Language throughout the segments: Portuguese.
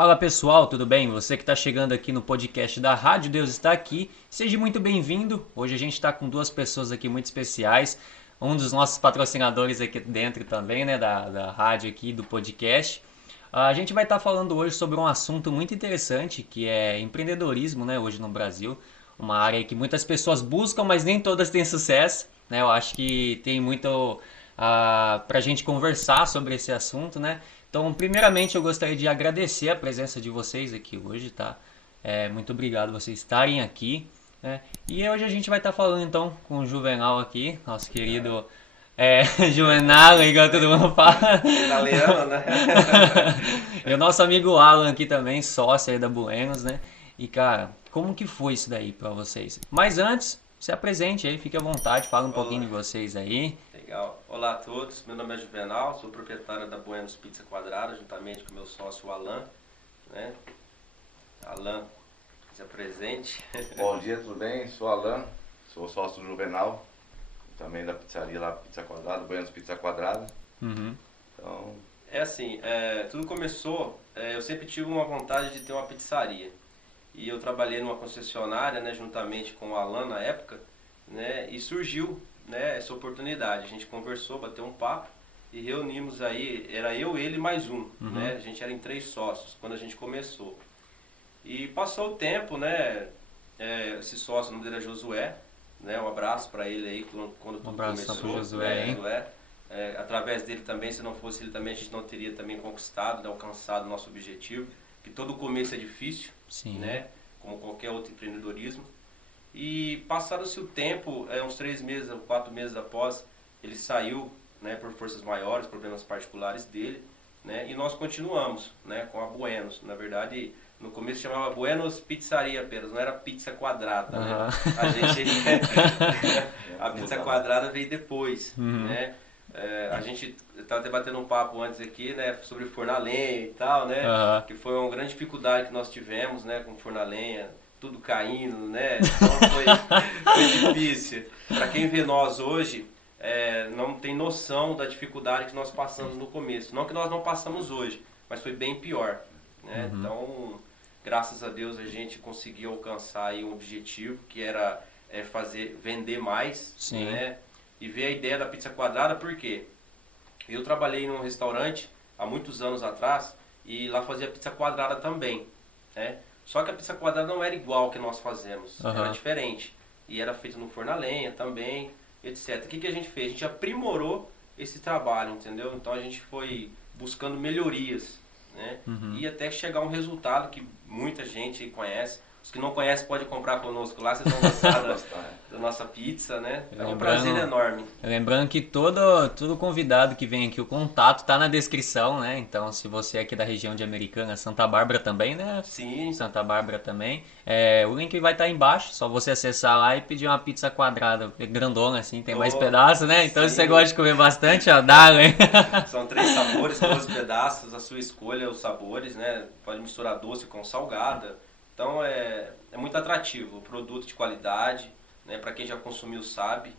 Fala pessoal, tudo bem? Você que está chegando aqui no podcast da Rádio Deus Está Aqui, seja muito bem-vindo. Hoje a gente está com duas pessoas aqui muito especiais, um dos nossos patrocinadores aqui dentro também, né, da rádio aqui, do podcast. A gente vai estar falando hoje sobre um assunto muito interessante, que é empreendedorismo, né, hoje no Brasil. Uma área que muitas pessoas buscam, mas nem todas têm sucesso, né? Eu acho que tem muito para a gente conversar sobre esse assunto, né? Então, primeiramente, eu gostaria de agradecer a presença de vocês aqui hoje, tá? Muito obrigado vocês estarem aqui, né? E hoje a gente vai estar falando, então, com o Juvenal aqui, nosso querido Juvenal, igual todo mundo fala. Italiano, né? E o nosso amigo Alan aqui também, sócio aí da Buenos, né? E, cara, como que foi isso daí pra vocês? Mas antes, se apresente aí, fique à vontade, fala um pouquinho Olá, de vocês aí. legal. Olá a todos, meu nome é Juvenal, sou proprietário da Buenos Pizza Quadrada, juntamente com meu sócio Alan, né? Alan, se apresente. Bom dia, tudo bem? Sou Alan, sou sócio do Juvenal, também da pizzaria lá, Pizza Quadrada, Buenos Pizza Quadrada. Uhum. Então, É assim, tudo começou, eu sempre tive uma vontade de ter uma pizzaria. E eu trabalhei numa concessionária, né, juntamente com o Alan na época, né, e surgiu, né, essa oportunidade. A gente conversou, bateu um papo e reunimos aí, era eu, ele e mais um, né? A gente era em 3 sócios quando a gente começou. E passou o tempo, né? Esse sócio, o nome dele é Josué, né? Um abraço para ele aí quando Um tudo abraço só pro começou, Josué, né, hein? Josué. Através dele também, se não fosse ele também, a gente não teria também conquistado, né, alcançado o nosso objetivo, que todo começo é difícil, Sim. né? Como qualquer outro empreendedorismo. E passado-se o tempo, uns 3 meses ou 4 meses após, ele saiu, né, por forças maiores, problemas particulares dele, né, e nós continuamos, né, com a Buenos. Na verdade, no começo chamava Buenos Pizzaria apenas, não era pizza quadrada, né? Aham. A gente a pizza quadrada veio depois, né? A gente estava debatendo um papo antes aqui, né, sobre forno a lenha e tal, né? Aham. Que foi uma grande dificuldade que nós tivemos, né, com forno a lenha, tudo caindo, né? Então foi difícil. Para quem vê nós hoje, não tem noção da dificuldade que nós passamos no começo. Não que nós não passamos hoje, mas foi bem pior, né? Então, graças a Deus a gente conseguiu alcançar aí um objetivo que era vender mais, Sim. né? E ver a ideia da pizza quadrada, por quê? Eu trabalhei num restaurante há muitos anos atrás e lá fazia pizza quadrada também, né? Só que a pizza quadrada não era igual ao que nós fazemos, era Aham. diferente. E era feito no forno a lenha também, etc. O que a gente fez? A gente aprimorou esse trabalho, entendeu? Então a gente foi buscando melhorias, né? E até chegar a um resultado que muita gente conhece. Os que não conhecem podem comprar conosco lá, vocês vão gostar da nossa pizza, né? É um prazer enorme. Lembrando que todo convidado que vem aqui, o contato tá na descrição, né? Então, se você é aqui da região de Americana, Santa Bárbara também, né? Sim, Santa Bárbara também. O link vai estar embaixo, só você acessar lá e pedir uma pizza quadrada, grandona assim, tem mais oh, pedaços, né? Então, se você sim. gosta de comer bastante, ó, dá, né? São 3 sabores, 12 pedaços, a sua escolha, os sabores, né? Pode misturar doce com salgada. Então é muito atrativo, o produto de qualidade, né? Para quem já consumiu sabe.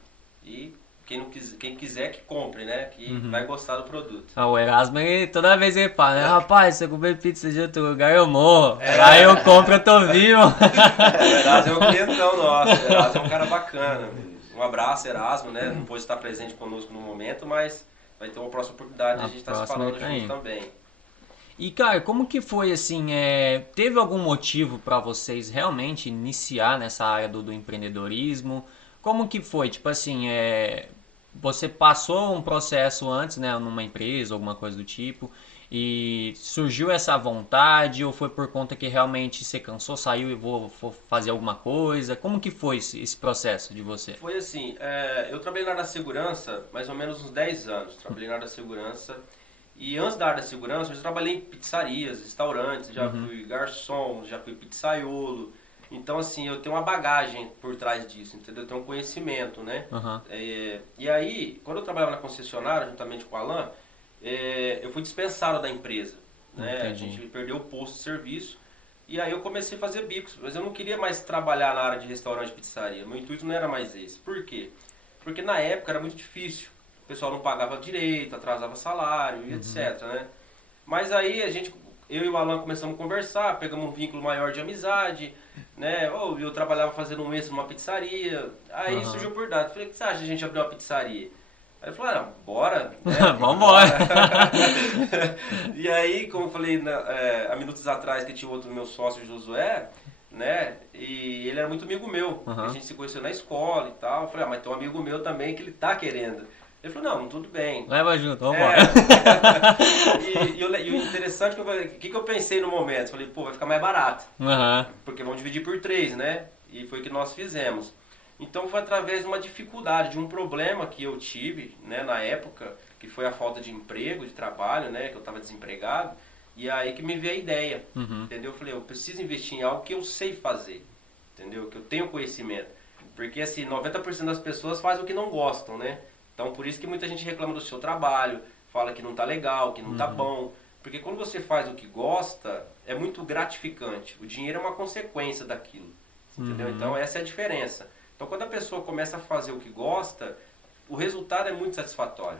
E quem quiser que compre, né? Que vai gostar do produto. O Erasmo, toda vez ele fala, né? Rapaz, se eu comer pizza de outro lugar, eu morro. Aí eu compro, eu tô vivo. O Erasmo é um clientão nosso, o Erasmo é um cara bacana. Um abraço, Erasmo, né? Não pôde estar presente conosco no momento, mas vai ter uma próxima oportunidade de a gente estar se próxima falando ele tá junto indo. também. E, cara, como que foi assim? Teve algum motivo pra vocês realmente iniciar nessa área do empreendedorismo? Como que foi? Tipo assim, você passou um processo antes, né, numa empresa, alguma coisa do tipo, e surgiu essa vontade, ou foi por conta que realmente você cansou, saiu e vou fazer alguma coisa? Como que foi esse processo de você? Foi assim, eu trabalhei na área da segurança mais ou menos uns 10 anos. Trabalhei na área da segurança. E antes da área da segurança, eu já trabalhei em pizzarias, restaurantes, já fui garçom, já fui pizzaiolo. Então, assim, eu tenho uma bagagem por trás disso, entendeu? Eu tenho um conhecimento, né? Aham. E aí, quando eu trabalhava na concessionária, juntamente com o Alan, eu fui dispensado da empresa, né? A Entendi. gente perdeu o posto de serviço. E aí eu comecei a fazer bicos, mas eu não queria mais trabalhar na área de restaurante e pizzaria. Meu intuito não era mais esse. Por quê? Porque na época era muito difícil. O pessoal não pagava direito, atrasava salário e etc, né? Mas aí eu e o Alan começamos a conversar, pegamos um vínculo maior de amizade, né? Eu trabalhava fazendo um extra numa pizzaria. Aí surgiu a oportunidade. Falei, o que você acha de a gente abrir uma pizzaria? Aí eu falei, bora, né? Vambora. E aí, como eu falei há minutos atrás que tinha outro meu sócio, Josué, né? E ele era muito amigo meu. A gente se conheceu na escola e tal. Eu falei, mas tem um amigo meu também que ele tá querendo. Ele falou, não, tudo bem. Leva junto, vambora. E o interessante é que o que eu pensei no momento? Falei, pô, vai ficar mais barato. Porque vamos dividir por 3, né? E foi o que nós fizemos. Então foi através de uma dificuldade, de um problema que eu tive, né, na época, que foi a falta de emprego, de trabalho, né, que eu estava desempregado, e aí que me veio a ideia, entendeu? Eu falei, eu preciso investir em algo que eu sei fazer, entendeu? Que eu tenho conhecimento. Porque assim, 90% das pessoas fazem o que não gostam, né? Então por isso que muita gente reclama do seu trabalho, fala que não tá legal, que não tá bom. Porque quando você faz o que gosta, é muito gratificante. O dinheiro é uma consequência daquilo, entendeu? Então essa é a diferença. Então, quando a pessoa começa a fazer o que gosta, o resultado é muito satisfatório.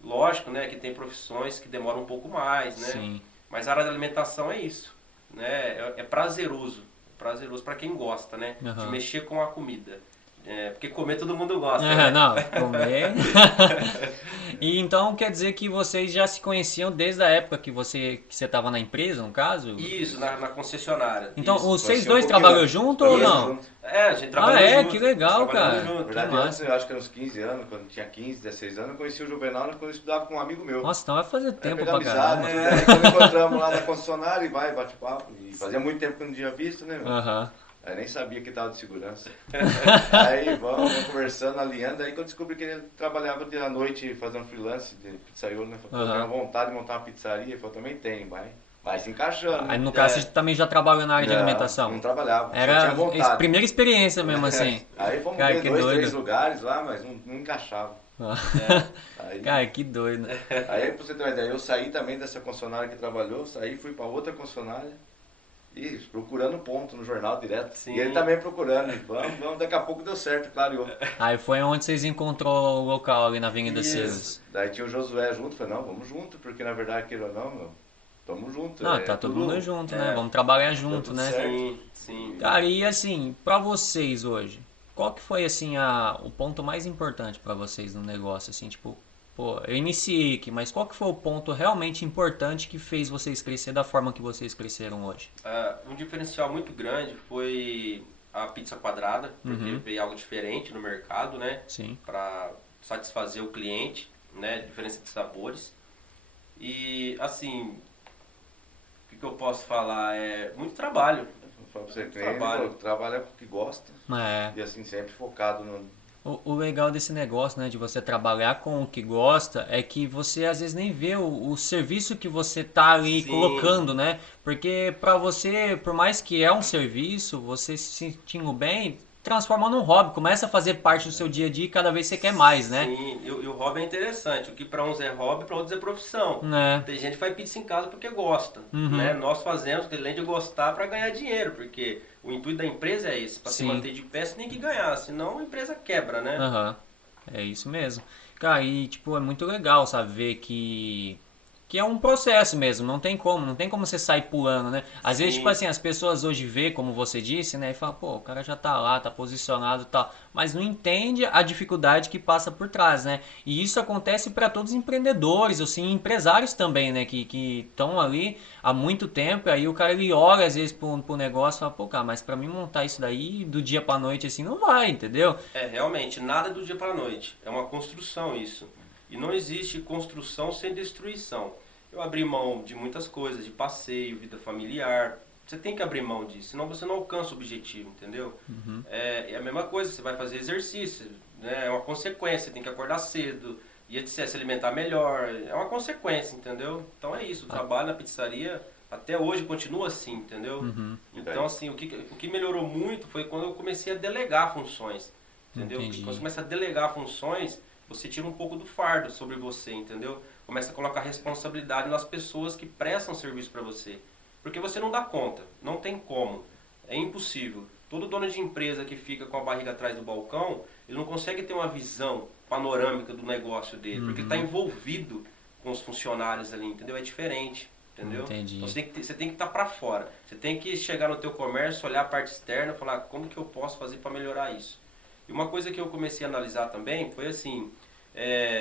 Lógico, né, que tem profissões que demoram um pouco mais, né? Sim. Mas a área da alimentação é isso, né? É prazeroso para quem gosta, né? De mexer com a comida. Porque comer todo mundo gosta, né? Não, comer. E então quer dizer que vocês já se conheciam desde a época que você estava na empresa, no caso? Isso, na concessionária. Então, isso. vocês dois trabalham junto ou não? A gente trabalhou junto. Que legal, cara. Na verdade, antes, eu acho que uns 15 anos, quando tinha 15, 16 anos, eu conheci o Juvenal quando eu estudava com um amigo meu. Nossa, então vai fazer tempo pra amizade, caramba. Aí quando encontramos lá na concessionária e bate papo. E fazia muito tempo que eu não tinha visto, né, meu? Aí nem sabia que estava de segurança. Aí vamos conversando, alinhando. Aí que eu descobri que ele trabalhava à noite fazendo freelance de pizzaiolo, né? Falei, tinha vontade de montar uma pizzaria. Ele falou, também tem, vai se encaixando. Aí no caso você também já trabalhou na área de alimentação? Não trabalhava, era só tinha vontade. Primeira experiência mesmo assim. Aí fomos ver 2, 3 lugares lá, mas não encaixava. Aí, cara, que doido. Aí pra você ter uma ideia, eu saí também dessa concessionária que trabalhou, fui pra outra concessionária. Isso, procurando ponto no jornal direto. Sim. E ele também procurando. Vamos, daqui a pouco deu certo, clareou. Aí foi onde vocês encontrou o local ali na Avenida Cesas. Daí tinha o Josué junto, falei, não, vamos junto, porque na verdade, queira ou não, meu, tamo junto. Tá todo mundo junto, né? Vamos trabalhar junto, né? Sim, sim. Cara, e assim, pra vocês hoje, qual que foi assim o ponto mais importante pra vocês no negócio, assim, tipo, pô, eu iniciei aqui, mas qual que foi o ponto realmente importante que fez vocês crescer da forma que vocês cresceram hoje? Um diferencial muito grande foi a pizza quadrada, porque veio algo diferente no mercado, né? Sim. Para satisfazer o cliente, né? Diferença de sabores. E, assim, o que eu posso falar? É muito trabalho. Pra você trabalha com o que gosta. E assim, sempre focado no... O legal desse negócio, né, de você trabalhar com o que gosta, é que você às vezes nem vê o serviço que você tá ali colocando, né? Porque pra você, por mais que é um serviço, você se sentindo bem, transforma num hobby, começa a fazer parte do seu dia a dia e cada vez você quer mais, né? Sim, e o hobby é interessante. O que para uns é hobby, para outros é profissão. Tem gente que faz pizza em casa porque gosta, né? Nós fazemos, além de gostar, para ganhar dinheiro, porque o intuito da empresa é esse, para se manter de pé, você tem que ganhar, senão a empresa quebra, né? É isso mesmo. Cara, e tipo, é muito legal saber que é um processo mesmo, não tem como você sair pulando, né? Às vezes, tipo assim, as pessoas hoje vê, como você disse, né? E falam, pô, o cara já tá lá, tá posicionado e tal. Mas não entende a dificuldade que passa por trás, né? E isso acontece para todos os empreendedores, assim, empresários também, né? Que estão ali há muito tempo, aí o cara ele olha às vezes pro negócio e fala, pô, cara, mas pra mim montar isso daí do dia pra noite assim não vai, entendeu? Realmente, nada do dia pra noite. É uma construção isso. E não existe construção sem destruição. Eu abri mão de muitas coisas, de passeio, vida familiar. Você tem que abrir mão disso, senão você não alcança o objetivo, entendeu? É a mesma coisa, você vai fazer exercício, né? É uma consequência, você tem que acordar cedo, e etc, se alimentar melhor. É uma consequência, entendeu? Então é isso, o trabalho na pizzaria até hoje continua assim, entendeu? Então assim, o que melhorou muito foi quando eu comecei a delegar funções, entendeu? Quando você começa a delegar funções, você tira um pouco do fardo sobre você, entendeu? Começa a colocar responsabilidade nas pessoas que prestam serviço para você. Porque você não dá conta, não tem como, é impossível. Todo dono de empresa que fica com a barriga atrás do balcão, ele não consegue ter uma visão panorâmica do negócio dele, porque ele está envolvido com os funcionários ali, entendeu? É diferente. entendeu? Entendi. Então você tem que estar para fora. Você tem que chegar no teu comércio, olhar a parte externa e falar como que eu posso fazer para melhorar isso. E uma coisa que eu comecei a analisar também foi assim,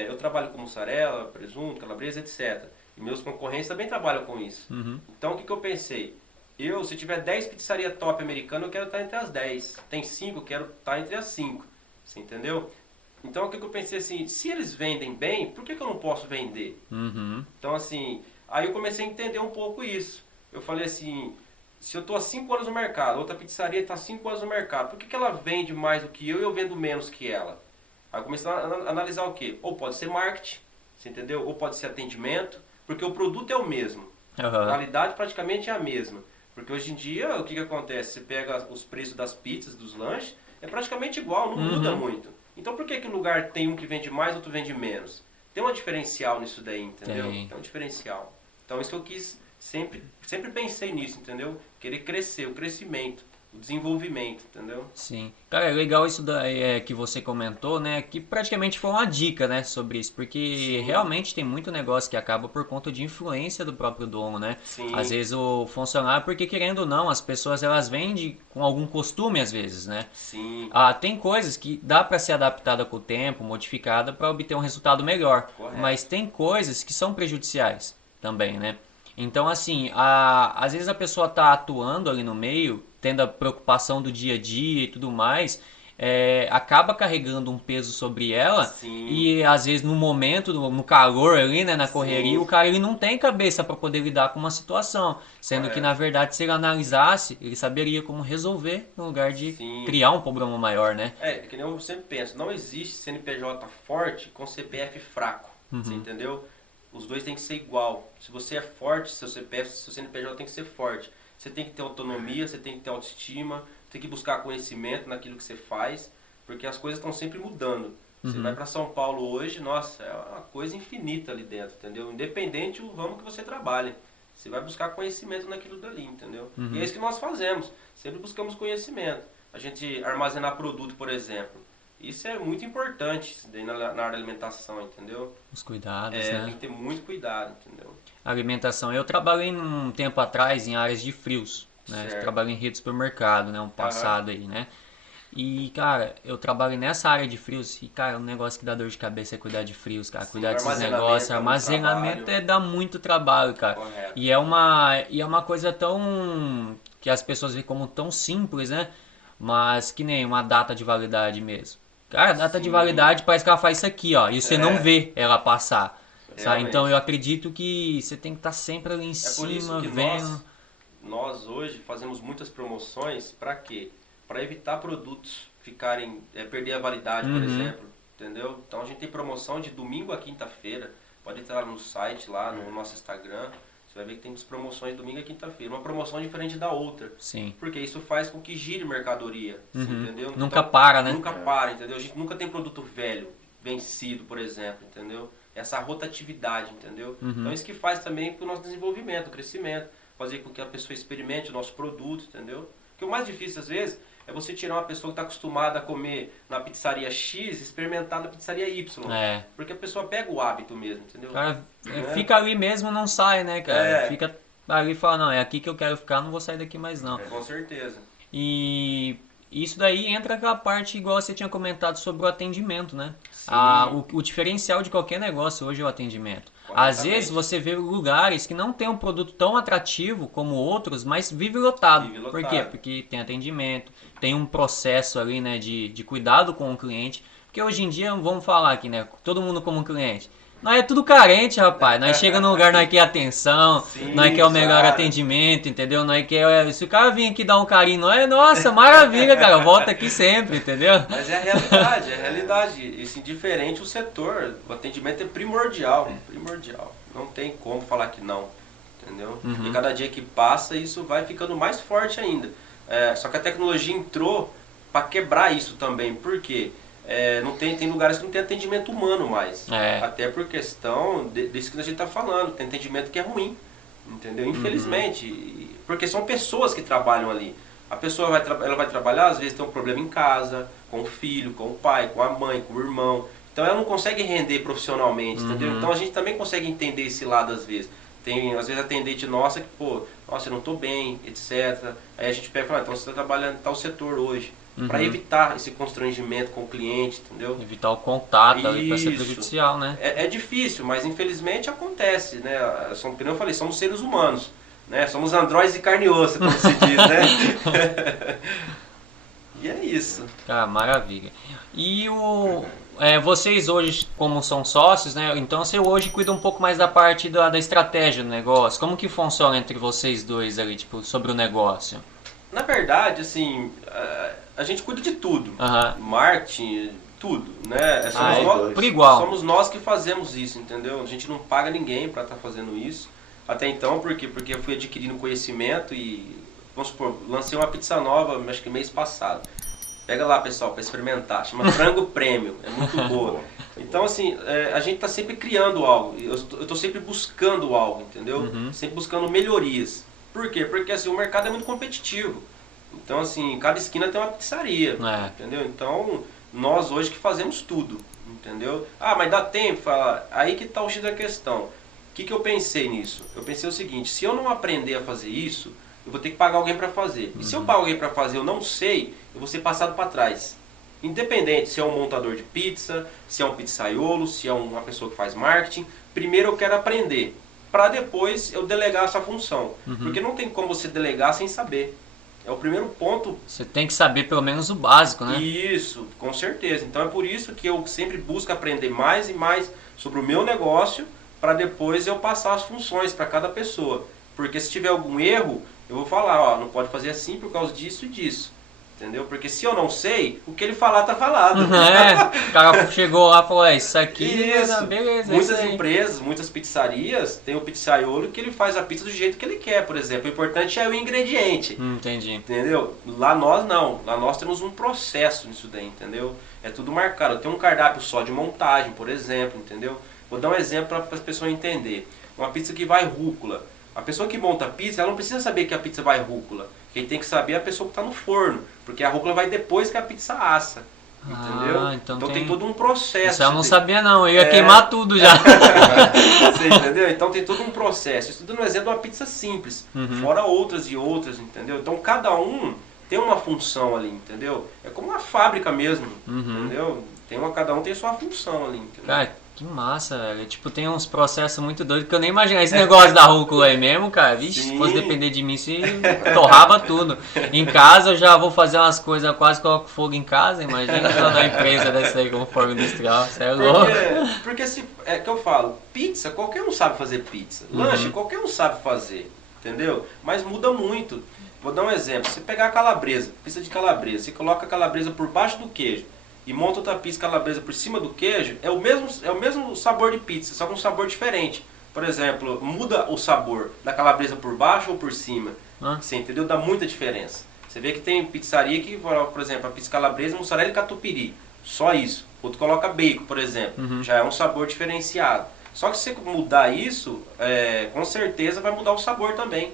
eu trabalho com mussarela, presunto, calabresa, etc. E meus concorrentes também trabalham com isso. Então o que eu pensei? Se tiver 10 pizzarias top americanas, eu quero estar entre as 10. Tem 5, eu quero estar entre as 5. Você entendeu? Então o que eu pensei assim, se eles vendem bem, por que eu não posso vender? Então assim, aí eu comecei a entender um pouco isso. Eu falei assim, se eu estou há 5 anos no mercado, outra pizzaria está há 5 anos no mercado, por que ela vende mais do que eu e eu vendo menos que ela? Aí eu comecei a analisar o quê? Ou pode ser marketing, você entendeu? Ou pode ser atendimento, porque o produto é o mesmo. A qualidade praticamente é a mesma. Porque hoje em dia, o que acontece? Você pega os preços das pizzas, dos lanches, é praticamente igual, não muda muito. Então por que o lugar tem um que vende mais, outro vende menos? Tem um diferencial nisso daí, entendeu? Tem um diferencial. Então isso que eu quis, sempre pensei nisso, entendeu? Querer crescer, o crescimento, o desenvolvimento, entendeu? Sim. Cara, é legal isso que você comentou, né? Que praticamente foi uma dica, né, sobre isso. Porque realmente tem muito negócio que acaba por conta de influência do próprio dono, né? Sim. Às vezes o funcionário, porque querendo ou não, as pessoas elas vendem com algum costume às vezes, né? Sim. Tem coisas que dá para ser adaptada com o tempo, modificada para obter um resultado melhor. Correto. Mas tem coisas que são prejudiciais também, né? Então, assim, às vezes a pessoa está atuando ali no meio, tendo a preocupação do dia a dia e tudo mais, acaba carregando um peso sobre ela. Sim. E às vezes no momento, no calor ali, né, na correria, o cara ele não tem cabeça para poder lidar com uma situação. Sendo que, na verdade, se ele analisasse, ele saberia como resolver no lugar de criar um problema maior, né? Que nem eu sempre penso, não existe CNPJ forte com CPF fraco, você entendeu? Os dois têm que ser igual. Se você é forte, seu CPF, seu CNPJ tem que ser forte. Você tem que ter autonomia, você tem que ter autoestima, tem que buscar conhecimento naquilo que você faz, porque as coisas estão sempre mudando. Você vai para São Paulo hoje, nossa, é uma coisa infinita ali dentro, entendeu? Independente do ramo que você trabalhe. Você vai buscar conhecimento naquilo dali, entendeu? E é isso que nós fazemos. Sempre buscamos conhecimento. A gente armazenar produto, por exemplo. Isso é muito importante daí na área da alimentação, entendeu? Os cuidados, né? Tem que ter muito cuidado, entendeu? Alimentação. Eu trabalhei um tempo atrás em áreas de frios, né? Eu trabalhei em rede de supermercado, né? Um passado aí, né? E, cara, eu trabalho nessa área de frios e, cara, um negócio que dá dor de cabeça é cuidar de frios, cara. Cuidar desses negócios. Armazenamento dá muito trabalho, cara. Correto. E é uma coisa tão... que as pessoas veem como tão simples, né? Mas que nem uma data de validade mesmo. Cara, a data de validade parece que ela faz isso aqui, ó. E você não vê ela passar. Sabe? Então eu acredito que você tem que estar sempre ali em cima, por isso que vendo. Nós hoje fazemos muitas promoções para quê? Para evitar produtos ficarem, perder a validade, por exemplo. Entendeu? Então a gente tem promoção de domingo a quinta-feira. Pode entrar no site lá, no nosso Instagram. Você vai ver que tem promoções de domingo a quinta-feira. Uma promoção diferente da outra. Sim. Porque isso faz com que gire mercadoria. Entendeu? Nunca para, né? Nunca para, entendeu? A gente nunca tem produto velho, vencido, por exemplo, entendeu? Essa rotatividade, entendeu? Então isso que faz também para o nosso desenvolvimento, crescimento. Fazer com que a pessoa experimente o nosso produto, entendeu? Porque o mais difícil às vezes é você tirar uma pessoa que está acostumada a comer na pizzaria X e experimentar na pizzaria Y. Porque a pessoa pega o hábito mesmo, entendeu? Cara, fica ali mesmo, não sai, né, cara? Fica ali e fala, não, é aqui que eu quero ficar, não vou sair daqui mais não. Com certeza. E isso daí entra aquela parte igual você tinha comentado sobre o atendimento, né? O diferencial de qualquer negócio hoje é o atendimento. Às vezes você vê lugares que não tem um produto tão atrativo como outros, mas vive lotado. Por quê? Porque tem atendimento, tem um processo ali, né, de cuidado com o cliente. Porque hoje em dia, vamos falar aqui, né, todo mundo como cliente. Nós é tudo carente, rapaz. Nós chega no lugar, nós quer atenção, nós quer o melhor atendimento, entendeu? Nós quer... Se o cara vir aqui dar um carinho, nós, nossa, maravilha, cara. Volta aqui sempre, entendeu? Mas é a realidade. Isso indiferente o setor. O atendimento é primordial. Não tem como falar que não, entendeu? E cada dia que passa, isso vai ficando mais forte ainda. Só que a tecnologia entrou para quebrar isso também. Por quê? Tem lugares que não tem atendimento humano mais. Até por questão disso que a gente está falando. Tem atendimento que é ruim, entendeu? Infelizmente. Porque são pessoas que trabalham ali. A pessoa vai trabalhar, às vezes tem um problema em casa, com o filho, com o pai, com a mãe, com o irmão. Então ela não consegue render profissionalmente, entendeu? Então a gente também consegue entender esse lado às vezes. Tem, às vezes, atendente nossa que, pô, nossa, eu não tô bem, etc. Aí a gente pega e fala, então você tá trabalhando em tal setor hoje. Para evitar esse constrangimento com o cliente, entendeu? Evitar o contato ali para ser prejudicial, né? É difícil, mas infelizmente acontece, né? Como eu falei, somos seres humanos, né? Somos androides de carne e osso, como se diz, né? E é isso. Cara, maravilha. E vocês hoje, como são sócios, né? Então você hoje cuida um pouco mais da parte da estratégia do negócio. Como que funciona entre vocês dois ali, tipo, sobre o negócio? Na verdade, assim, a gente cuida de tudo. Marketing, tudo, né? Somos nós que fazemos isso, entendeu? A gente não paga ninguém para estar fazendo isso. Até então, por quê? Porque eu fui adquirindo conhecimento e, vamos supor, lancei uma pizza nova, acho que mês passado. Pega lá, pessoal, para experimentar. Chama Frango Premium, é muito boa. Então, assim, a gente está sempre criando algo. Eu estou sempre buscando algo, entendeu? Sempre buscando melhorias. Por quê? Porque assim, o mercado é muito competitivo. Então, assim, cada esquina tem uma pizzaria, entendeu? Então, nós hoje que fazemos tudo, entendeu? Ah, mas dá tempo? Fala, aí que está o X da questão. O que eu pensei nisso? Eu pensei o seguinte, se eu não aprender a fazer isso, eu vou ter que pagar alguém para fazer. E se eu pago alguém para fazer, eu não sei, eu vou ser passado para trás. Independente se é um montador de pizza, se é um pizzaiolo, se é uma pessoa que faz marketing, primeiro eu quero aprender, para depois eu delegar essa função. Porque não tem como você delegar sem saber. É o primeiro ponto. Você tem que saber pelo menos o básico, né? Isso, com certeza. Então é por isso que eu sempre busco aprender mais e mais sobre o meu negócio, para depois eu passar as funções para cada pessoa. Porque se tiver algum erro, eu vou falar, ó, não pode fazer assim por causa disso e disso. Entendeu? Porque se eu não sei, o que ele falar tá falado. O cara chegou lá e falou, isso aqui, isso. Beleza. Muitas empresas, muitas pizzarias, tem o pizzaiolo que ele faz a pizza do jeito que ele quer, por exemplo. O importante é o ingrediente. Entendi. Entendeu? Lá nós não. Lá nós temos um processo nisso daí, entendeu? É tudo marcado. Tem um cardápio só de montagem, por exemplo, entendeu? Vou dar um exemplo para as pessoas entenderem. Uma pizza que vai rúcula. A pessoa que monta a pizza, ela não precisa saber que a pizza vai rúcula. Quem tem que saber é a pessoa que está no forno. Porque a rúcula vai depois que a pizza assa. Entendeu? Então tem todo um processo. Isso eu não sabia não, eu ia queimar tudo já. Você entendeu? Então tem todo um processo. Isso tudo é um exemplo de uma pizza simples. Fora outras e outras, entendeu? Então cada um tem uma função ali, entendeu? É como uma fábrica mesmo, entendeu? Cada um tem sua função ali, entendeu? Cara, que massa, velho. Tipo, tem uns processos muito doidos que eu nem imaginava. Esse negócio da rúcula aí mesmo, cara. Vixe, se fosse depender de mim, se torrava tudo. Em casa eu já vou fazer umas coisas, quase coloco fogo em casa. Imagina na empresa dessa aí como forma industrial. Você é louco. Porque é que eu falo, pizza, qualquer um sabe fazer pizza. Lanche, qualquer um sabe fazer. Entendeu? Mas muda muito. Vou dar um exemplo. Você pegar a calabresa, pizza de calabresa, você coloca a calabresa por baixo do queijo e monta outra pizza calabresa por cima do queijo, é o mesmo sabor de pizza, só com um sabor diferente. Por exemplo, muda o sabor da calabresa por baixo ou por cima. Você entendeu? Dá muita diferença. Você vê que tem pizzaria que, por exemplo, a pizza calabresa, mussarela e catupiry. Só isso. Outro coloca bacon, por exemplo. Já é um sabor diferenciado. Só que se você mudar isso, com certeza vai mudar o sabor também.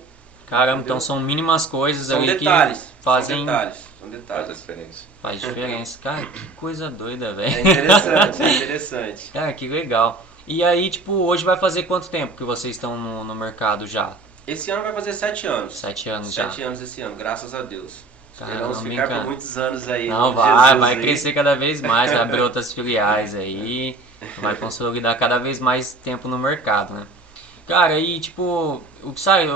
Caramba, entendeu? Então são mínimas coisas são ali detalhes, que fazem... São detalhes. Faz a diferença. Faz diferença. Cara, que coisa doida, velho. É interessante, é interessante. Cara, que legal. E aí, tipo, hoje vai fazer quanto tempo que vocês estão no mercado já? Esse ano vai fazer 7 anos. 7 anos já. 7 anos esse ano, graças a Deus. Caramba, esperamos ficar por muitos anos aí. Não, vai crescer cada vez mais, vai abrir outras filiais aí, vai consolidar cada vez mais tempo no mercado, né? Cara, aí, tipo, sabe,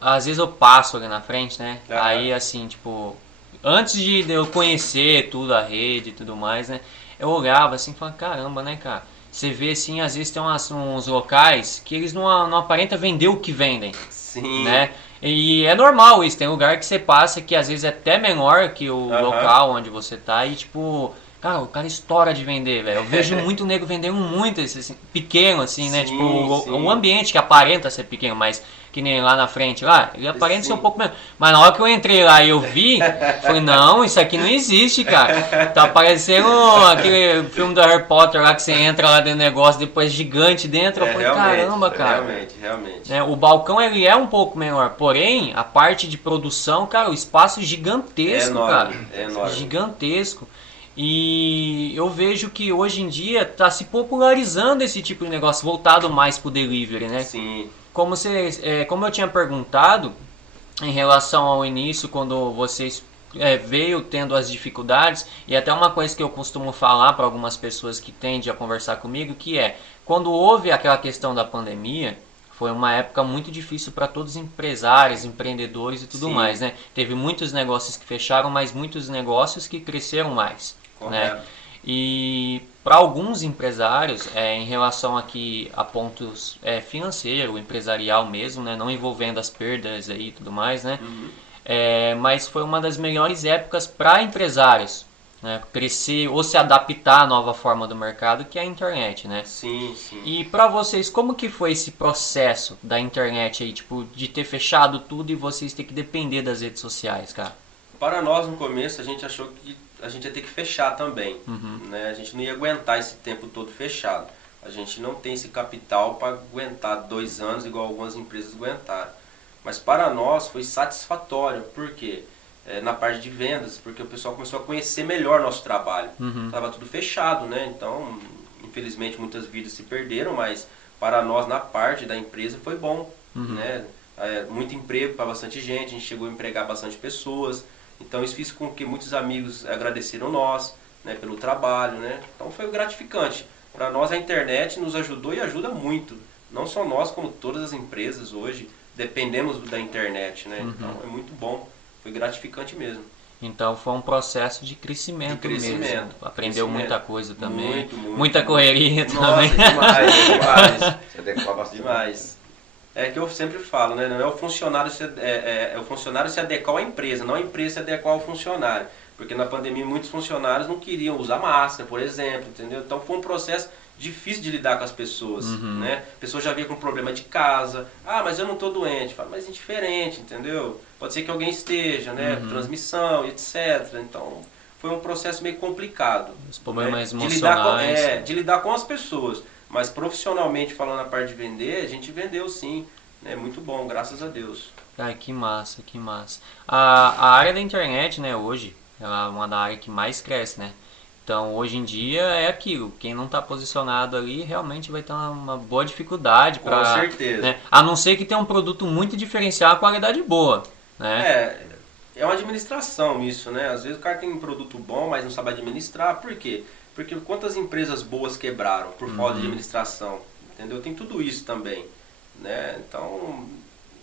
às vezes eu passo ali na frente, né? Aí, assim, tipo, antes de eu conhecer tudo, a rede e tudo mais, né? Eu olhava assim e falava, caramba, né, cara? Você vê, assim, às vezes tem uns locais que eles não aparentam vender o que vendem. Sim. Né? E é normal isso, tem lugar que você passa que às vezes é até menor que o local onde você tá e, tipo... Cara, o cara estoura de vender, velho. Eu vejo muito nego vendendo muito, assim, pequeno, assim, né? Sim, tipo, um ambiente que aparenta ser pequeno, mas que nem lá na frente, lá, ele aparenta ser um pouco menos. Mas na hora que eu entrei lá e eu vi, falei, não, isso aqui não existe, cara. Tá parecendo aquele filme do Harry Potter lá que você entra lá dentro do negócio, depois gigante dentro. Eu falei, caramba, cara. Realmente. O balcão, ele é um pouco menor, porém, a parte de produção, cara, o espaço gigantesco, cara. É enorme. Gigantesco. E eu vejo que hoje em dia está se popularizando esse tipo de negócio voltado mais pro delivery, né? Sim. como eu tinha perguntado, em relação ao início, quando vocês veio tendo as dificuldades, e até uma coisa que eu costumo falar para algumas pessoas que tendem a conversar comigo, que é, quando houve aquela questão da pandemia, foi uma época muito difícil para todos os empresários, empreendedores e tudo mais, né? Teve muitos negócios que fecharam, mas muitos negócios que cresceram mais, né? E para alguns empresários, em relação aqui a pontos financeiro, empresarial mesmo, né? Não envolvendo as perdas aí e tudo mais, né? Mas foi uma das melhores épocas para empresários, né? Crescer ou se adaptar à nova forma do mercado, que é a internet, né? Sim, sim. E para vocês, como que foi esse processo da internet aí, tipo, de ter fechado tudo e vocês ter que depender das redes sociais, cara? Para nós, no começo, a gente achou que a gente ia ter que fechar também, né? A gente não ia aguentar esse tempo todo fechado. A gente não tem esse capital para aguentar 2 anos, igual algumas empresas aguentaram. Mas para nós foi satisfatório, por quê? Na parte de vendas, porque o pessoal começou a conhecer melhor nosso trabalho. Estava tudo fechado, né? Então, infelizmente, muitas vidas se perderam, mas para nós, na parte da empresa, foi bom, né? Muito emprego para bastante gente, a gente chegou a empregar bastante pessoas. Então, isso fez com que muitos amigos agradeceram nós, né, pelo trabalho, né? Então, foi gratificante. Para nós, a internet nos ajudou e ajuda muito. Não só nós, como todas as empresas hoje, dependemos da internet, né? Então, é muito bom. Foi gratificante mesmo. Então foi um processo de crescimento mesmo. Aprendeu muita coisa também. Muita correria também. Demais, demais. Você adequou bastante. Demais. É que eu sempre falo, né? Não é o funcionário o funcionário se adequar à empresa, não a empresa se adequar ao funcionário. Porque na pandemia muitos funcionários não queriam usar máscara, por exemplo, entendeu? Então foi um processo difícil de lidar com as pessoas, né? A pessoa já vinha com problema de casa. Ah, mas eu não estou doente. Fala, mas é indiferente, entendeu? Pode ser que alguém esteja, né? Transmissão, etc. Então, foi um processo meio complicado. Os problemas emocionais. De lidar com as pessoas. Mas profissionalmente falando a parte de vender, a gente vendeu sim. É muito bom, graças a Deus. Ai, que massa, que massa. A área da internet, né, hoje, ela é uma da área que mais cresce, né? Então, hoje em dia é aquilo. Quem não está posicionado ali realmente vai ter uma boa dificuldade para. Com certeza. Né? A não ser que tenha um produto muito diferenciado, qualidade boa, né? É uma administração isso, né? Às vezes o cara tem um produto bom, mas não sabe administrar. Por quê? Porque quantas empresas boas quebraram por falta de administração, entendeu? Tem tudo isso também, né? Então,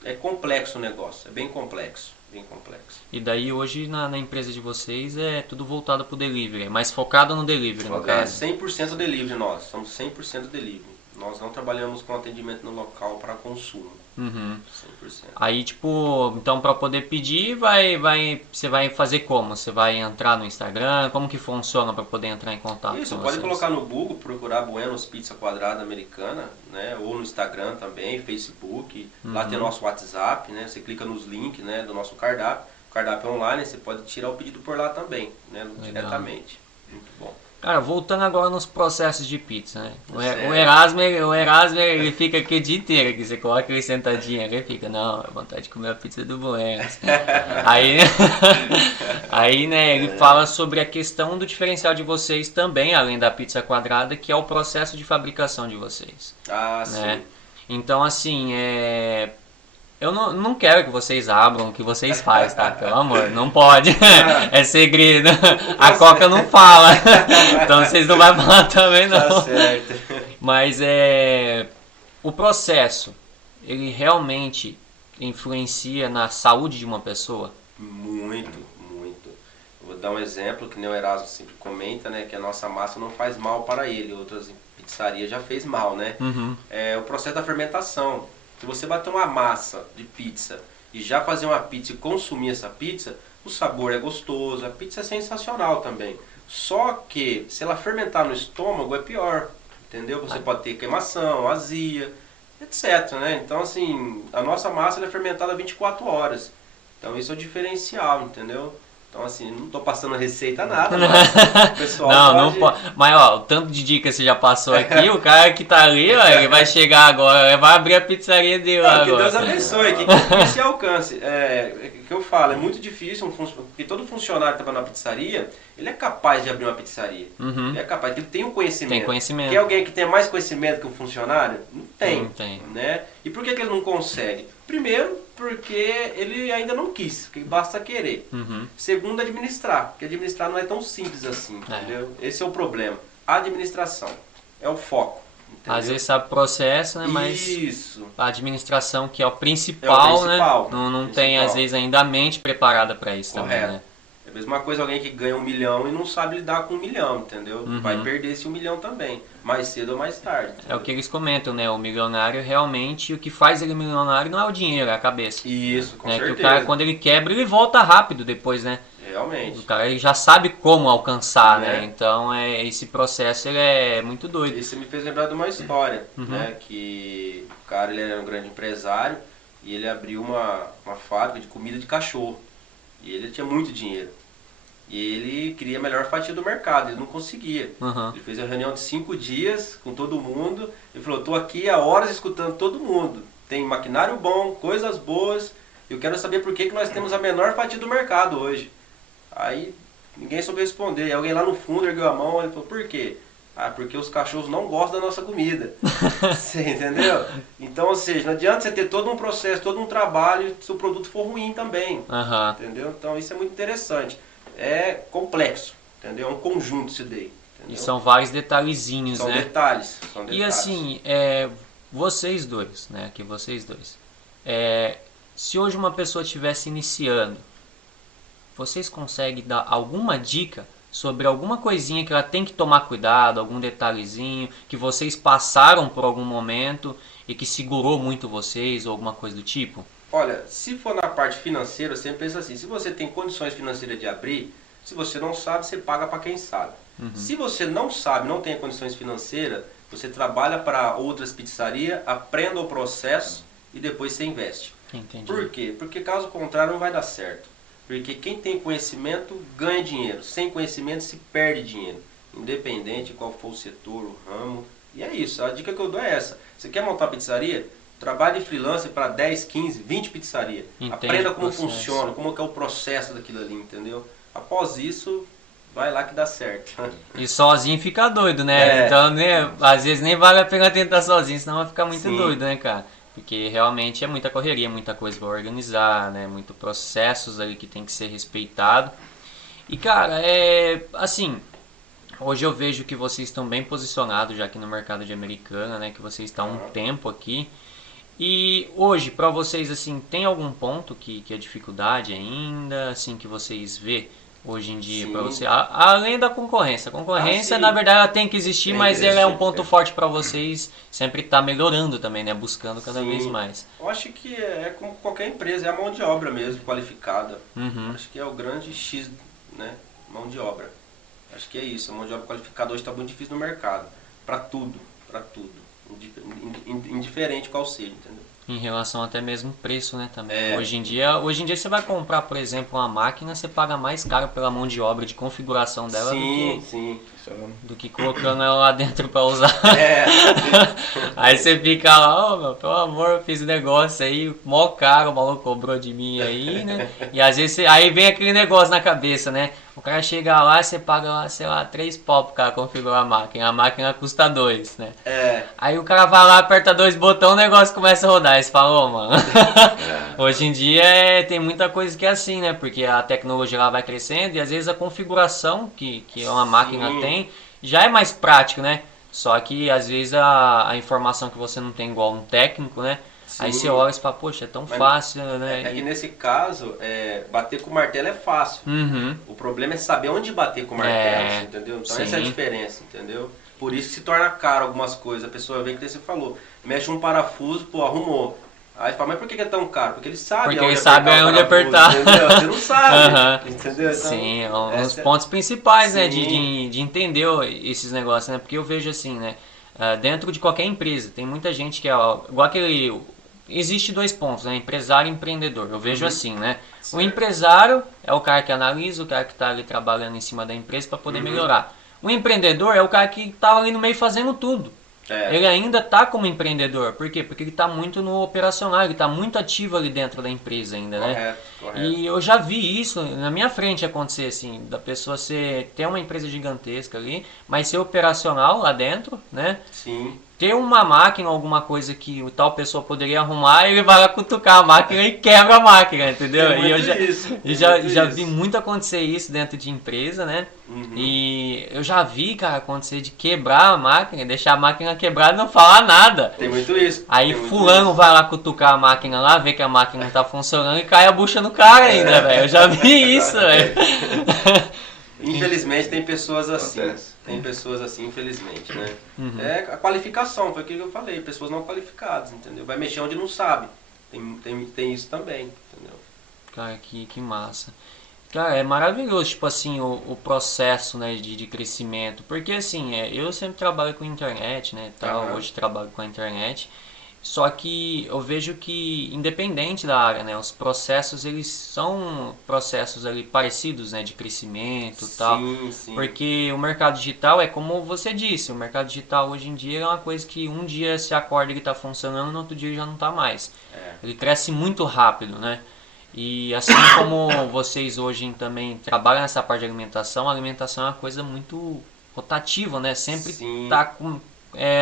é complexo o negócio, é bem complexo. Bem complexo. E daí hoje na empresa de vocês é tudo voltado para o delivery, é mais focado no delivery, no caso. 100% delivery nós, somos 100% delivery. Nós não trabalhamos com atendimento no local para consumo. 100%. Aí tipo, então para poder pedir, você vai fazer como? Você vai entrar no Instagram? Como que funciona para poder entrar em contato Isso, com pode vocês? colocar no Google, procurar Buenos Pizza Quadrada Americana, né? Ou no Instagram também, Facebook. Lá tem nosso WhatsApp, né? Você clica nos links, né, do nosso cardápio. O cardápio é online, você pode tirar o pedido por lá também, né? Diretamente. Muito bom. Cara, voltando agora nos processos de pizza, né? O Erasmo, ele fica aqui o dia inteiro, que você coloca ele sentadinho, ele fica, não, é vontade de comer a pizza do Buenos. Aí, né, ele fala sobre a questão do diferencial de vocês também, além da pizza quadrada, que é o processo de fabricação de vocês. Ah, né? sim. Então, assim, eu não quero que vocês abram o que vocês fazem, tá? Pelo amor, não pode. É segredo. A Coca não fala. Então vocês não vão falar também, não. Tá certo. Mas o processo, ele realmente influencia na saúde de uma pessoa? Muito, muito. Vou dar um exemplo que nem o Erasmo sempre comenta, né? Que a nossa massa não faz mal para ele. Outras pizzarias já fez mal, né? É o processo da fermentação. Se você bater uma massa de pizza e já fazer uma pizza e consumir essa pizza, o sabor é gostoso, a pizza é sensacional também. Só que se ela fermentar no estômago é pior, entendeu? Você pode ter queimação, azia, etc, né? Então assim, a nossa massa ela é fermentada 24 horas. Então isso é o diferencial, entendeu? Então, assim, não tô passando receita nada, mas o pessoal não pode. Mas, ó, o tanto de dicas que você já passou aqui, o cara que tá ali, ó, ele vai chegar agora, vai abrir a pizzaria dele lá que agora. Deus abençoe, que esse alcance. Que eu falo, é muito difícil, porque todo funcionário que trabalha na pizzaria, ele é capaz de abrir uma pizzaria. Uhum. Ele é capaz, porque ele tem um conhecimento. Tem conhecimento. Quer alguém que tenha mais conhecimento que um funcionário? Não tem. Não tem. Né? E por que ele não consegue? Primeiro, porque ele ainda não quis, porque basta querer. Uhum. Segundo, administrar, porque administrar não é tão simples assim, entendeu? Esse é o problema. A administração é o foco. Entendeu? Às vezes sabe o processo, né? Mas Isso. a administração, que é o principal, né? Não tem, às vezes, ainda a mente preparada para isso. Correto. Também, né? É a mesma coisa alguém que ganha 1 milhão e não sabe lidar com 1 milhão, entendeu? Uhum. Vai perder esse 1 milhão também, mais cedo ou mais tarde. Entendeu? É o que eles comentam, né? O milionário realmente, o que faz ele milionário não é o dinheiro, é a cabeça. Isso, com né? certeza. Que o cara, quando ele quebra, ele volta rápido depois, né? Realmente. O cara ele já sabe como alcançar, né? Então esse processo ele é muito doido. Isso me fez lembrar de uma história, né? Que o cara ele era um grande empresário e ele abriu uma fábrica de comida de cachorro. E ele tinha muito dinheiro. E ele queria a melhor fatia do mercado, ele não conseguia. Ele fez uma reunião de 5 dias com todo mundo. Ele falou, estou aqui há horas escutando todo mundo. Tem maquinário bom, coisas boas. Eu quero saber por que nós temos a menor fatia do mercado hoje. Aí ninguém soube responder. E alguém lá no fundo ergueu a mão e falou, por quê? Ah, porque os cachorros não gostam da nossa comida. Você entendeu? Então, ou seja, não adianta você ter todo um processo, todo um trabalho se o produto for ruim também. Entendeu? Então isso é muito interessante. É complexo, entendeu? É um conjunto isso daí. Entendeu? E são vários detalhezinhos, são né? Detalhes. E assim, vocês dois, né? Aqui vocês dois. Se hoje uma pessoa estivesse iniciando, vocês conseguem dar alguma dica sobre alguma coisinha que ela tem que tomar cuidado, algum detalhezinho que vocês passaram por algum momento e que segurou muito vocês ou alguma coisa do tipo? Olha, se for na parte financeira, eu sempre penso assim, se você tem condições financeiras de abrir, se você não sabe, você paga para quem sabe. Se você não sabe, não tem condições financeiras, você trabalha para outras pizzarias, aprenda o processo e depois você investe. Entendi. Por quê? Porque caso contrário não vai dar certo. Porque quem tem conhecimento ganha dinheiro, sem conhecimento se perde dinheiro. Independente de qual for o setor, o ramo. E é isso, a dica que eu dou é essa. Você quer montar uma pizzaria? Trabalhe de freelancer para 10, 15, 20 pizzarias. Aprenda como funciona, como é o processo daquilo ali, entendeu? Após isso, vai lá que dá certo. E sozinho fica doido, né? Então, né, às vezes nem vale a pena tentar sozinho, senão vai ficar muito doido, né, cara? Porque realmente é muita correria, muita coisa para organizar, né? Muitos processos ali que tem que ser respeitado. E, cara, assim, hoje eu vejo que vocês estão bem posicionados já aqui no mercado de Americana, né? Que vocês estão há um tempo aqui. E hoje, para vocês, assim, tem algum ponto que é dificuldade ainda, assim, que vocês vê hoje em dia para você? Além da concorrência. A concorrência, na verdade, ela tem que existir, mas ela é um ponto forte para vocês sempre estar melhorando também, né? Buscando cada vez mais. Eu acho que é como qualquer empresa, é a mão de obra mesmo, qualificada. Acho que é o grande X, né? Mão de obra. Acho que é isso, a mão de obra qualificada hoje está muito difícil no mercado. Para tudo, para tudo. Indiferente qual seja, entendeu? Em relação até mesmo preço, né, também. Hoje em dia você vai comprar, por exemplo, uma máquina, você paga mais caro pela mão de obra de configuração dela do que colocando ela lá dentro para usar. Aí você fica lá, meu, pelo amor, eu fiz negócio aí, mó caro, o maluco cobrou de mim aí, né? E às vezes aí vem aquele negócio na cabeça, né? O cara chega lá, você paga lá, sei lá, 3 pau pro cara configurar a máquina custa 2, né? Aí o cara vai lá, aperta 2 botões, o negócio começa a rodar, aí você fala, mano. Hoje em dia tem muita coisa que é assim, né? Porque a tecnologia lá vai crescendo e às vezes a configuração que uma máquina tem já é mais prático, né? Só que às vezes a informação que você não tem igual um técnico, né? Aí você olha e fala, poxa, é tão fácil, né? É que nesse caso, bater com o martelo é fácil. O problema é saber onde bater com o martelo, entendeu? Então essa é a diferença, entendeu? Por isso que se torna caro algumas coisas. A pessoa vem que você falou, mexe um parafuso, pô, arrumou. Aí fala, mas por que é tão caro? Porque ele sabe onde apertar. Entendeu? Você não sabe, entendeu? Então, sim, é um dos pontos principais, né, de entender esses negócios, né? Porque eu vejo assim, né, dentro de qualquer empresa, tem muita gente que é igual aquele existe dois pontos, né? Empresário e empreendedor. Eu vejo assim, né? Certo. O empresário é o cara que analisa, o cara que está ali trabalhando em cima da empresa para poder melhorar. O empreendedor é o cara que está ali no meio fazendo tudo. Ele ainda está como empreendedor. Por quê? Porque ele está muito no operacional, ele está muito ativo ali dentro da empresa ainda, né? Correto. E eu já vi isso na minha frente acontecer, assim, da pessoa ter uma empresa gigantesca ali, mas ser operacional lá dentro, né? Sim. Ter uma máquina, alguma coisa que tal pessoa poderia arrumar, ele vai lá cutucar a máquina e quebra a máquina, entendeu? E eu já vi muito acontecer isso dentro de empresa, né? E eu já vi, cara, acontecer de quebrar a máquina, deixar a máquina quebrada e não falar nada. Tem muito isso. Aí fulano vai lá cutucar a máquina lá, vê que a máquina não tá funcionando e cai a bucha no cara ainda, velho. Eu já vi isso, velho. Infelizmente tem pessoas assim. Tem pessoas assim, infelizmente, né? É a qualificação, foi aquilo que eu falei, pessoas não qualificadas, entendeu? Vai mexer onde não sabe. Tem isso também, entendeu? Cara, que massa. Cara, é maravilhoso, tipo assim, o processo, né, de crescimento. Porque assim, eu sempre trabalho com internet, né, tal, hoje trabalho com a internet. Só que eu vejo que, independente da área, né, os processos, eles são processos ali parecidos, né, de crescimento e tal. Sim. Porque o mercado digital é como você disse, o mercado digital hoje em dia é uma coisa que um dia se acorda ele está funcionando, no outro dia já não está mais. Ele cresce muito rápido, né? E assim como vocês hoje também trabalham nessa parte de alimentação, a alimentação é uma coisa muito rotativa, né? Sempre está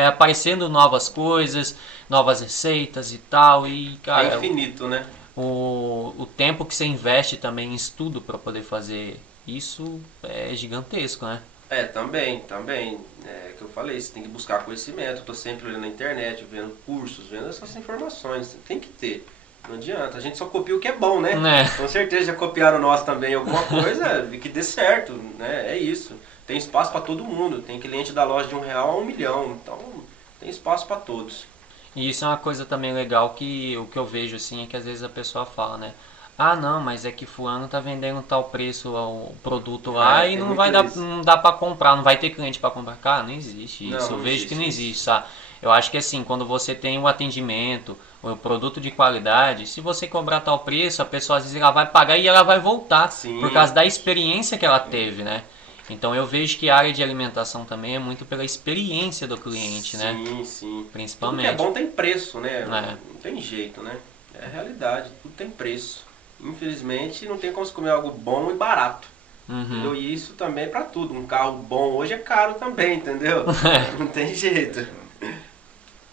aparecendo novas coisas, novas receitas e tal. E, cara, é infinito, né? O tempo que você investe também em estudo para poder fazer isso é gigantesco, né? Também. É que eu falei, você tem que buscar conhecimento. Eu tô sempre olhando na internet, vendo cursos, vendo essas informações. Tem que ter. Não adianta, a gente só copia o que é bom, né? Com certeza já copiaram nós também alguma coisa que dê certo, né? É isso. Tem espaço para todo mundo, tem cliente da loja de R$1 a 1 milhão, então tem espaço para todos. E isso é uma coisa também legal que o que eu vejo assim é que às vezes a pessoa fala, né? Ah, não, mas é que fulano tá vendendo tal preço o produto lá e não dá para comprar, não vai ter cliente para comprar. Cara, não existe isso. Eu vejo que não existe, sabe? Eu acho que assim, quando você tem o atendimento, o produto de qualidade, se você cobrar tal preço, a pessoa às vezes ela vai pagar e ela vai voltar por causa da experiência que ela teve, né? Então eu vejo que a área de alimentação também é muito pela experiência do cliente, né? Sim. Principalmente. Tudo que é bom tem preço, né? Não tem jeito, né? É a realidade, tudo tem preço. Infelizmente não tem como se comer algo bom e barato. Entendeu? E isso também é pra tudo. Um carro bom hoje é caro também, entendeu? Não tem jeito.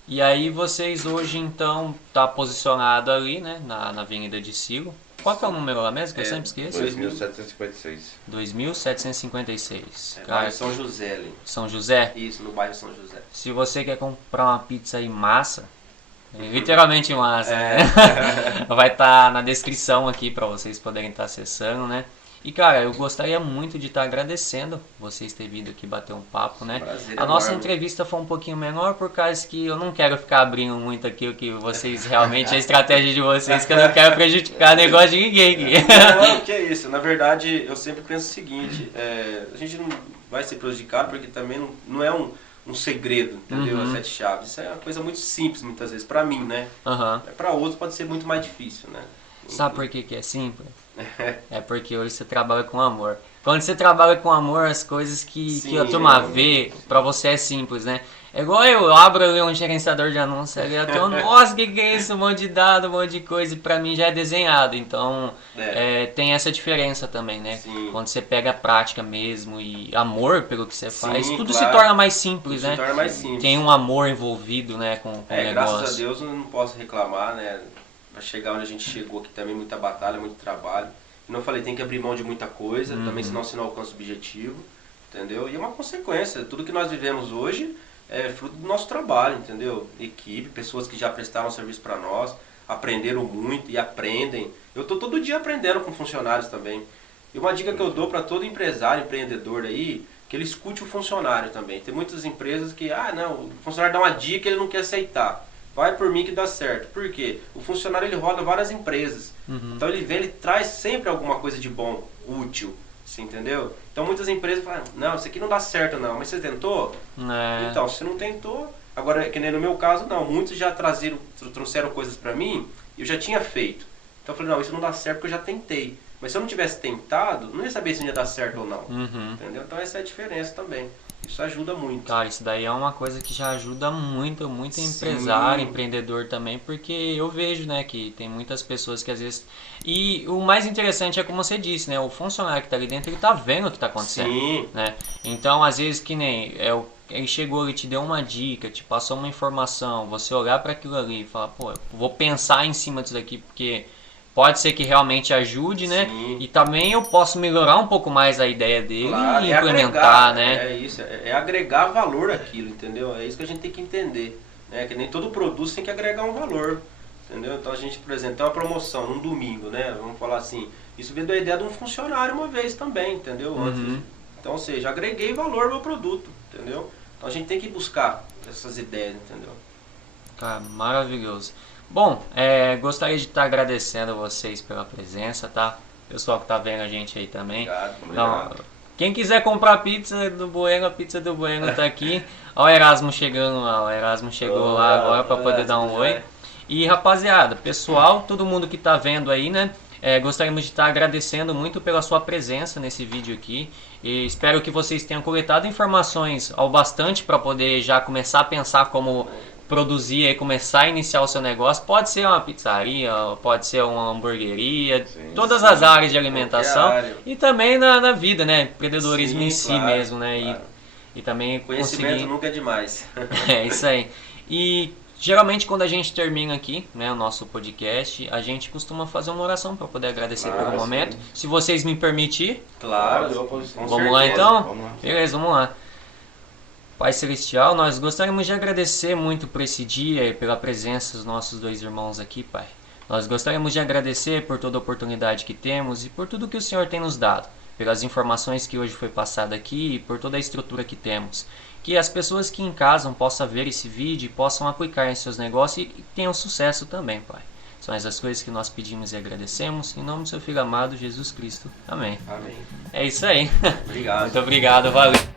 E aí vocês hoje então tá posicionado ali, né, na Avenida de Silo. Qual que é o número lá mesmo que eu sempre esqueço? 2756. 2756. Bairro São José ali. São José? Isso, no bairro São José. Se você quer comprar uma pizza aí massa, literalmente massa, né? Vai estar na descrição aqui para vocês poderem estar acessando, né? E cara, eu gostaria muito de estar agradecendo vocês terem vindo aqui bater um papo, né? Prazer, a nossa entrevista foi um pouquinho menor por causa que eu não quero ficar abrindo muito aqui o que vocês realmente, a estratégia de vocês, que eu não quero prejudicar negócio de ninguém aqui. Não, que é isso. Na verdade, eu sempre penso o seguinte, a gente não vai ser prejudicado porque também não é um segredo, entendeu? As 7 chaves. Isso é uma coisa muito simples muitas vezes, pra mim, né? Pra outros pode ser muito mais difícil, né? Sabe por que é simples? É porque hoje você trabalha com amor. Quando você trabalha com amor, as coisas que a turma vê, pra você é simples, né? É igual eu abro ali um gerenciador de anúncio ali, eu tô, nossa, que é isso? Um monte de dado, um monte de coisa, e pra mim já é desenhado. Então, tem essa diferença também, né? Sim. Quando você pega a prática mesmo e amor pelo que você faz, tudo claro. se torna mais simples, tudo né? Se torna mais simples. Tem um amor envolvido, né, com o negócio. Graças a Deus eu não posso reclamar, né? Pra chegar onde a gente chegou aqui também, muita batalha, muito trabalho. Como eu falei, tem que abrir mão de muita coisa, também senão você não alcança o objetivo, entendeu? E é uma consequência, tudo que nós vivemos hoje é fruto do nosso trabalho, entendeu? Equipe, pessoas que já prestaram serviço para nós, aprenderam muito e aprendem. Eu tô todo dia aprendendo com funcionários também. E uma dica que eu dou para todo empresário, empreendedor aí, que ele escute o funcionário também. Tem muitas empresas que, o funcionário dá uma dica e ele não quer aceitar. Vai por mim que dá certo. Por quê? O funcionário ele roda várias empresas. Então ele traz sempre alguma coisa de bom, útil. Você entendeu? Então muitas empresas falam, não, isso aqui não dá certo não. Mas você tentou? Então, se não tentou, Agora, que nem no meu caso, não. Muitos já trouxeram coisas para mim e eu já tinha feito. Então eu falei, não, isso não dá certo porque eu já tentei. Mas se eu não tivesse tentado, não ia saber se ia dar certo ou não. Entendeu? Então essa é a diferença também. Isso ajuda muito. Cara, isso daí é uma coisa que já ajuda muito empresário, empreendedor também, porque eu vejo, né, que tem muitas pessoas que às vezes... E o mais interessante é como você disse, né, o funcionário que tá ali dentro, ele tá vendo o que tá acontecendo. Sim. Né? Então, às vezes, que nem... ele chegou, ele te deu uma dica, te passou uma informação, você olhar para aquilo ali e falar, pô, eu vou pensar em cima disso daqui, porque... Pode ser que realmente ajude, né? Sim. E também eu posso melhorar um pouco mais a ideia dele claro, e implementar, agregar, né? É isso, é agregar valor àquilo, entendeu? É isso que a gente tem que entender. Né? Que nem todo produto tem que agregar um valor, entendeu? Então a gente, por exemplo, tem uma promoção num domingo, né? Vamos falar assim, isso veio da ideia de um funcionário uma vez também, entendeu? Então, ou seja, agreguei valor ao meu produto, entendeu? Então a gente tem que buscar essas ideias, entendeu? Cara, maravilhoso. Bom, gostaria de estar agradecendo a vocês pela presença, tá? Pessoal que tá vendo a gente aí também. Obrigado. Então, quem quiser comprar pizza do Bueno, a pizza do Bueno tá aqui. Ó, o Erasmo chegando lá, o Erasmo chegou lá agora para poder dar um oi. E rapaziada, pessoal, todo mundo que tá vendo aí, né? Gostaríamos de estar agradecendo muito pela sua presença nesse vídeo aqui. E espero que vocês tenham coletado informações ao bastante para poder já começar a pensar como produzir e começar a iniciar o seu negócio. Pode ser uma pizzaria, pode ser uma hamburgueria, todas as áreas de alimentação e também na vida, né? Empreendedorismo em si mesmo, né? Claro. E também conhecimento nunca é demais. É isso aí. E geralmente quando a gente termina aqui, né, o nosso podcast, a gente costuma fazer uma oração para poder agradecer pelo momento. Se vocês me permitirem. Claro. Vamos lá então? Vamos lá. Beleza, vamos lá. Pai Celestial, nós gostaríamos de agradecer muito por esse dia e pela presença dos nossos dois irmãos aqui, Pai. Nós gostaríamos de agradecer por toda a oportunidade que temos e por tudo que o Senhor tem nos dado, pelas informações que hoje foi passada aqui e por toda a estrutura que temos. Que as pessoas que em casa possam ver esse vídeo e possam aplicar em seus negócios e tenham sucesso também, Pai. São essas coisas que nós pedimos e agradecemos. Em nome do seu Filho amado, Jesus Cristo. Amém. Amém. É isso aí. Obrigado. Muito obrigado, valeu.